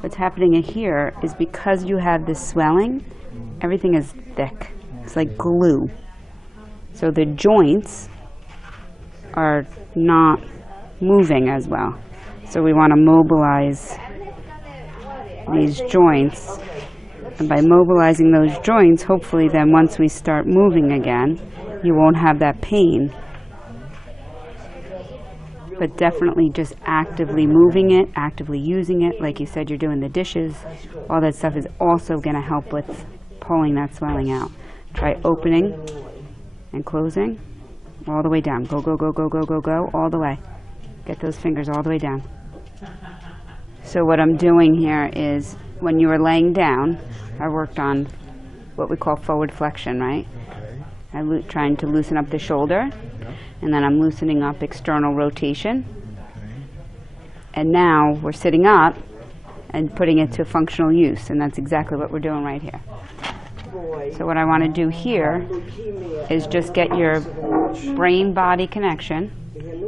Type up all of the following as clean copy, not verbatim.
what's happening in here is because you have this swelling, everything is thick. It's like glue. So the joints are not moving as well. So we want to mobilize these joints. And by mobilizing those joints, hopefully then once we start moving again, you won't have that pain. But definitely just actively moving it, actively using it, like you said you're doing the dishes, all that stuff is also going to help with pulling that swelling out. Try opening and closing all the way down. Go, go, go, go, go, go, go, all the way. Get those fingers all the way down. So what I'm doing here is, when you were laying down, I worked on what we call forward flexion, right? Okay. I'm trying to loosen up the shoulder, and then I'm loosening up external rotation. Okay. And now we're sitting up and putting it to functional use, and that's exactly what we're doing right here. So what I want to do here is just get your brain-body connection.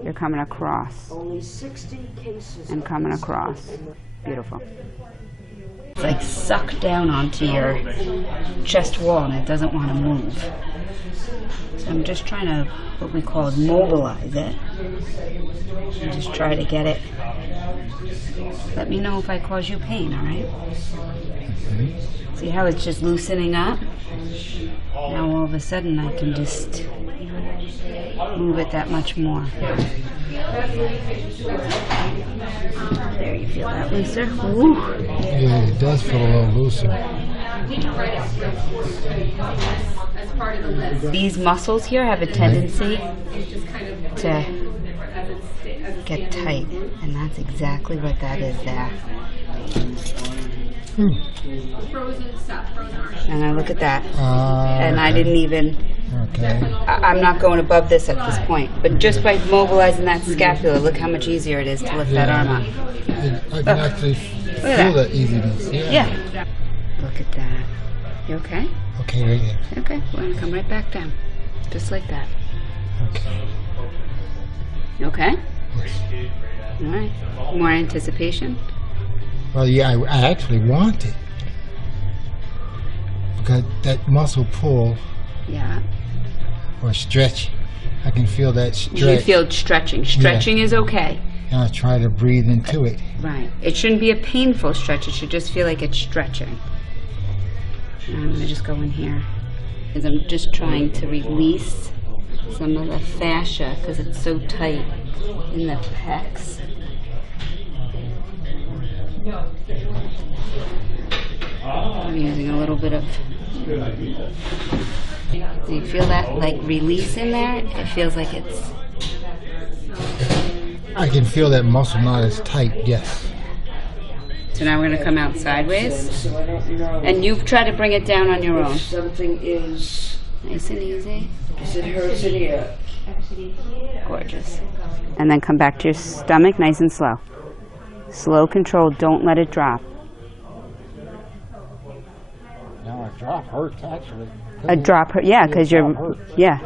You're coming across and coming across. Beautiful. It's like sucked down onto your chest wall and it doesn't want to move. So I'm just trying to, what we call mobilize it. And just try to get it. Let me know if I cause you pain, all right? See how it's just loosening up? Now all of a sudden I can just move it that much more. There, you feel that looser? Ooh. Yeah, it does feel a little looser. These muscles here have a tendency to get tight, and that's exactly what that is there. And I look at that, and I didn't even, I'm not going above this at this point, but just by mobilizing that scapula, look how much easier it is to lift that arm up. I can actually feel that easiness. Yeah. Look at that. You okay? Okay, right here. Okay, we're going to come right back down, just like that. Okay. You okay? Yes. All right. More anticipation? Well, yeah, I actually want it. Because that muscle pull or stretch, I can feel that stretch. You feel stretching. Stretching is okay. And I try to breathe into it. Right. It shouldn't be a painful stretch. It should just feel like it's stretching. And I'm going to just go in here. Because I'm just trying to release some of the fascia because it's so tight in the pecs. I'm using a little bit of... Do you feel that like release in there? It feels like it's... I can feel that muscle not as tight, yes. So now we're going to come out sideways. And you try to bring it down on your own. Something is... Nice and easy. It hurts in here. Gorgeous. And then come back to your stomach, nice and slow. Slow control, don't let it drop. Now a drop hurts, actually. A drop hurt, yeah, because you're, yeah.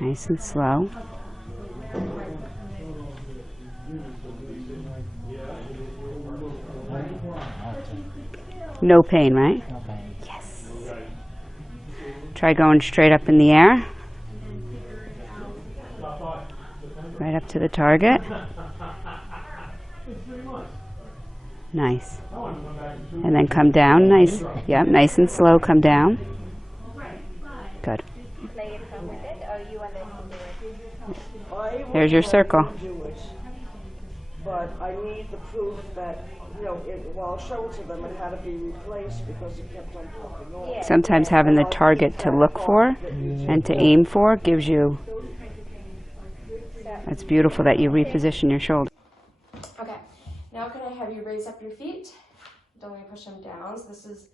Nice and slow. No pain, right? No pain. Yes. Try going straight up in the air. Right up to the target. Nice. And then come down, nice. Yep, nice and slow, come down. Good. There's your circle. But I need the proof that, you know, well, I'll show it to them, it had to be replaced because it kept on popping off. Sometimes having the target to look for and to aim for gives you, it's beautiful that you reposition your shoulder. Okay, now can I have you raise up your feet? Don't let me push them down. So this is,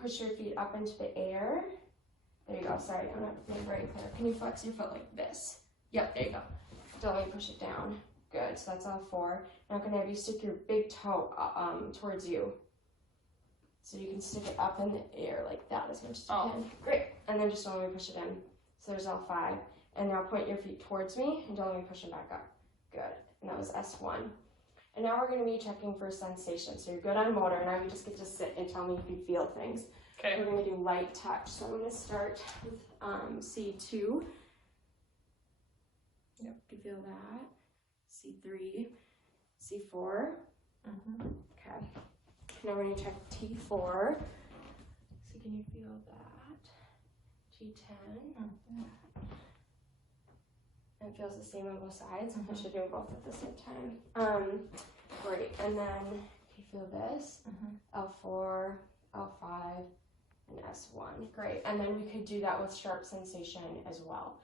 push your feet up into the air. There you go, sorry, I'm not being very clear. Can you flex your foot like this? Yep, there you go. Don't let me push it down. Good, so that's all four. Now can I have you stick your big toe towards you? So you can stick it up in the air like that as much as you can. Great, and then just don't let me push it in. So there's all five. And now point your feet towards me and don't let me push them back up. Good, and that was S1. And now we're going to be checking for sensation. So you're good on motor. Now you just get to sit and tell me if you feel things. Okay. We're going to do light touch. So I'm going to start with C2. Yep. You can feel that. C3, C4. Okay. Now we're going to check T4. So can you feel that? T10. And it feels the same on both sides. I should do both at the same time. Great. And then you feel this. L4, L5, and S1. Great. And then we could do that with sharp sensation as well.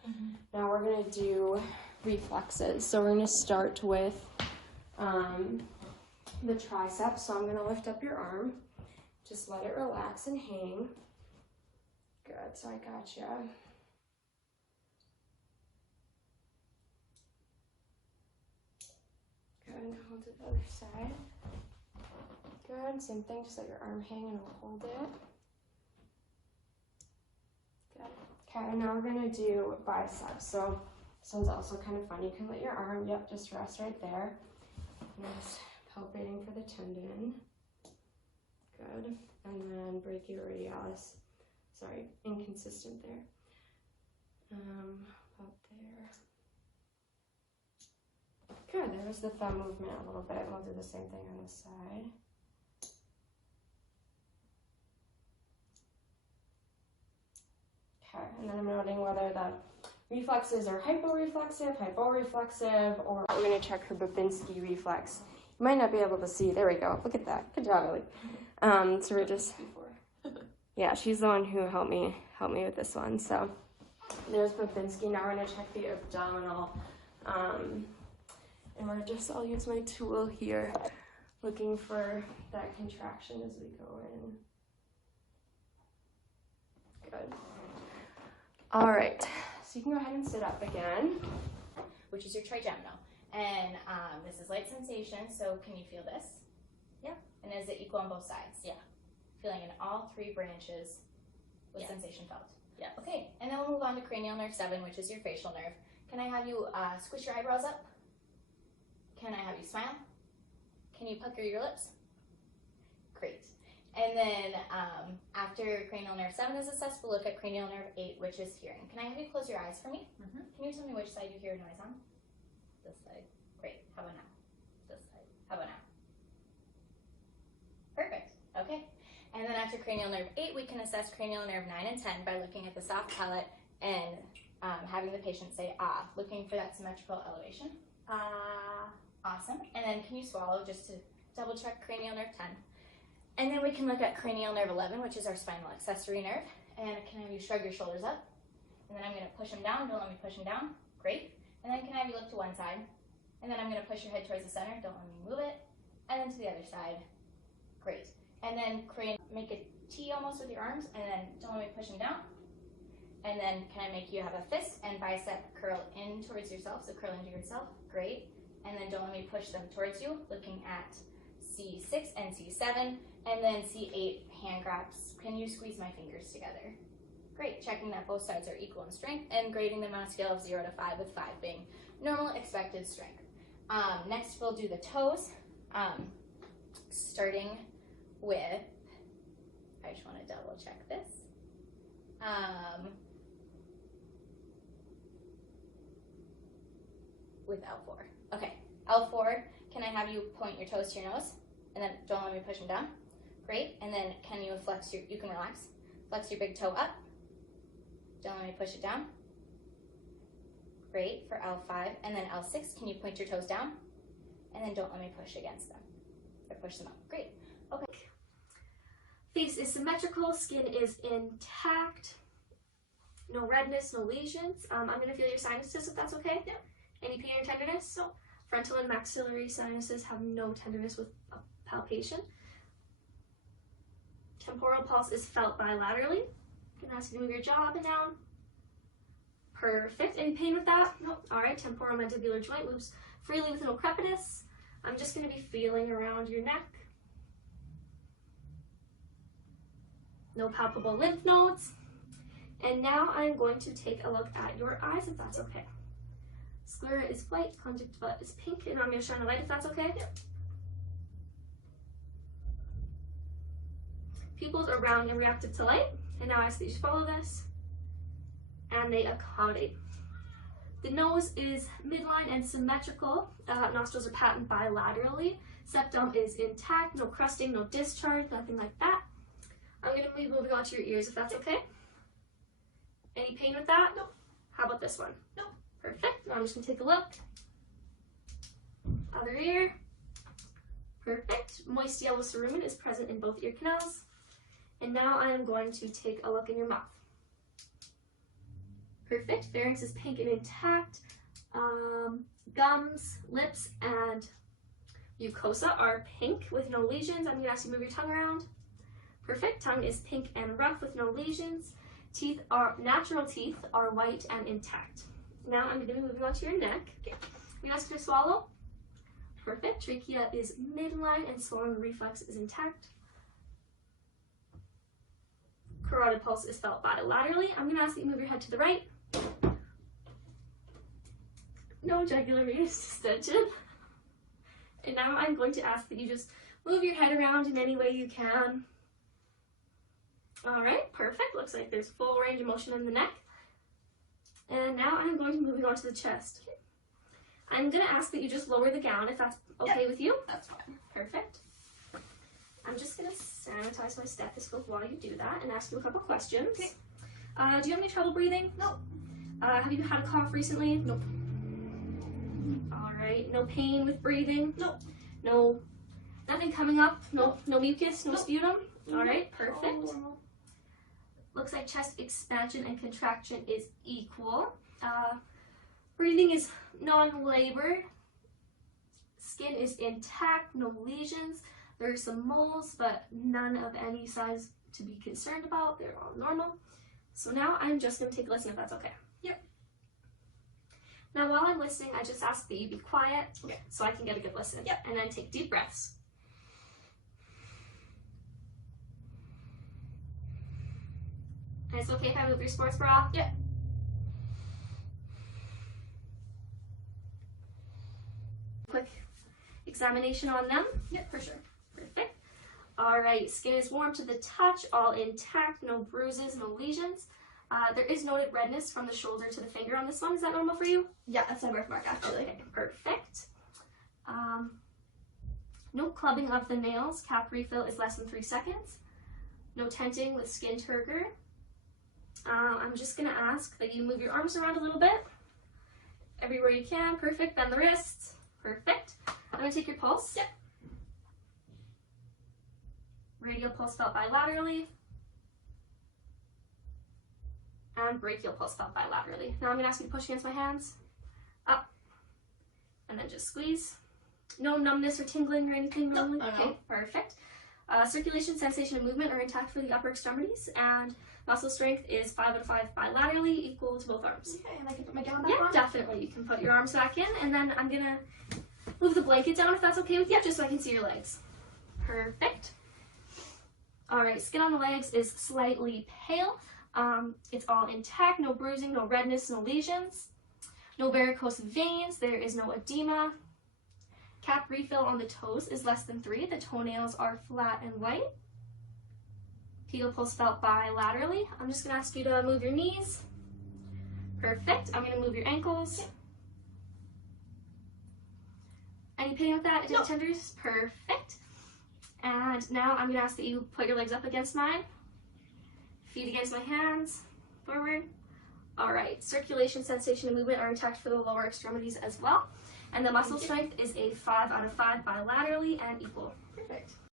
Now we're going to do reflexes. So we're going to start with the triceps. So I'm going to lift up your arm. Just let it relax and hang. Good. So I got you. Good. Hold it the other side. Good. Same thing. Just let your arm hang and we'll hold it. Good. Okay. And now we're going to do biceps. So this one's also kind of fun. You can let your arm, just rest right there. And just palpating for the tendon. Good. And then brachioradialis. Sorry, inconsistent there. Up there. Good, there was the thumb movement a little bit. We'll do the same thing on this side. Okay, and then I'm noting whether the reflexes are hyporeflexive, or we're going to check her Babinski reflex. You might not be able to see. There we go. Look at that. Good job, Ellie. So we're just, yeah, she's the one who helped me with this one. So there's Babinski. Now we're going to check the abdominal. And I'll use my tool here, looking for that contraction as we go in. Good. All right, so you can go ahead and sit up again. Which is your trigeminal. And this is light sensation, so can you feel this? Yeah. And is it equal on both sides? Yeah. Feeling in all three branches with sensation felt? Yeah. Okay, and then we'll move on to cranial nerve 7, which is your facial nerve. Can I have you squish your eyebrows up? Can I have you smile? Can you pucker your lips? Great. And then after cranial nerve 7 is assessed, we'll look at cranial nerve 8, which is hearing. Can I have you close your eyes for me? Can you tell me which side you hear noise on? This side. Great. How about now? This side. How about now? Perfect. Okay. And then after cranial nerve 8, we can assess cranial nerve 9 and 10 by looking at the soft palate and having the patient say ah, looking for that symmetrical elevation. Ah. Awesome. And then can you swallow just to double check cranial nerve 10? And then we can look at cranial nerve 11, which is our spinal accessory nerve. And can I have you shrug your shoulders up? And then I'm going to push them down. Don't let me push them down. Great. And then can I have you look to one side? And then I'm going to push your head towards the center. Don't let me move it. And then to the other side. Great. And then make a T almost with your arms. And then don't let me push them down. And then can I make you have a fist and bicep curl in towards yourself? So curl into yourself. Great. And then don't let me push them towards you. Looking at C6 and C7. And then C8 hand grabs. Can you squeeze my fingers together? Great. Checking that both sides are equal in strength and grading them on a scale of 0 to 5, with 5 being normal expected strength. Next, we'll do the toes. Starting with, I just want to double check this. With L4. Okay, L4, can I have you point your toes to your nose? And then don't let me push them down. Great, and then can you flex you can relax. Flex your big toe up. Don't let me push it down. Great, for L5. And then L6, can you point your toes down? And then don't let me push against them. Or push them up. Great, okay. Face is symmetrical, skin is intact, no redness, no lesions. I'm going to feel your sinuses if that's okay. Yeah. Any pain or tenderness? No. Frontal and maxillary sinuses have no tenderness with palpation. Temporal pulse is felt bilaterally. I'm going to ask you to move your jaw up and down. Perfect. Any pain with that? Nope. All right. Temporomandibular joint moves freely with no crepitus. I'm just going to be feeling around your neck. No palpable lymph nodes. And now I'm going to take a look at your eyes if that's okay. Sclera is white, conjunctiva is pink, and I'm going to shine a light if that's okay. Pupils are round and reactive to light. And now I ask that you just follow this. And they accommodate. The nose is midline and symmetrical. Nostrils are patent bilaterally. Septum is intact, no crusting, no discharge, nothing like that. I'm going to be moving on to your ears if that's okay. Any pain with that? Nope. How about this one? Nope. Perfect. Now I'm just going to take a look. Other ear. Perfect. Moist yellow cerumen is present in both ear canals. And now I am going to take a look in your mouth. Perfect. Pharynx is pink and intact. Gums, lips, and mucosa are pink with no lesions. I'm going to ask you to move your tongue around. Perfect. Tongue is pink and rough with no lesions. Natural teeth are white and intact. Now I'm going to be moving on to your neck. Okay. I'm going to ask you to swallow. Perfect. Trachea is midline and swallowing reflex is intact. Carotid pulse is felt bilaterally. I'm going to ask that you move your head to the right. No jugular venous distension. And now I'm going to ask that you just move your head around in any way you can. All right, perfect. Looks like there's full range of motion in the neck. And now I'm going to move on to the chest. I'm going to ask that you just lower the gown if that's okay with you. That's fine. Perfect. I'm just going to sanitize my stethoscope while you do that and ask you a couple questions. Okay. Do you have any trouble breathing? No. Have you had a cough recently? Nope. All right. No pain with breathing? Nope. No. Nothing coming up? No. No mucus? No sputum? All right. Perfect. Looks like chest expansion and contraction is equal. Breathing is non-labor. Skin is intact, no lesions. There are some moles, but none of any size to be concerned about. They're all normal. So now I'm just going to take a listen if that's okay. Yep. Now while I'm listening, I just ask that you be quiet so I can get a good listen. Yep. And then take deep breaths. And it's okay if I move your sports bra? Yeah. Quick examination on them. Yeah, for sure. Perfect. All right, skin is warm to the touch, all intact, no bruises, no lesions. There is noted redness from the shoulder to the finger on this one. Is that normal for you? Yeah, that's my birthmark actually. Okay, perfect. No clubbing of the nails. Cap refill is less than 3 seconds. No tenting with skin turgor. I'm just going to ask that you move your arms around a little bit. Everywhere you can. Perfect. Bend the wrists. Perfect. I'm going to take your pulse. Yep. Radial pulse felt bilaterally. And brachial pulse felt bilaterally. Now I'm going to ask you to push against my hands. Up. And then just squeeze. No numbness or tingling or anything normally? No. Okay, perfect. Circulation, sensation, and movement are intact for the upper extremities, and muscle strength is 5 out of 5 bilaterally, equal to both arms. Okay, and I can put my gown back Yeah, on? definitely. You can put your arms back in, and then I'm gonna move the blanket down if that's okay with you, just so I can see your legs. Perfect. All right, skin on the legs is slightly pale. It's all intact, no bruising, no redness, no lesions. No varicose veins, there is no edema. Cap refill on the toes is less than 3. The toenails are flat and white. Pedal pulse felt bilaterally. I'm just going to ask you to move your knees. Perfect. I'm going to move your ankles. Yep. Any pain with that? No. Tenders? Perfect. And now I'm going to ask that you put your legs up against mine. Feet against my hands. Forward. All right. Circulation, sensation, and movement are intact for the lower extremities as well. And the muscle strength is a 5 out of 5 bilaterally and equal. Perfect.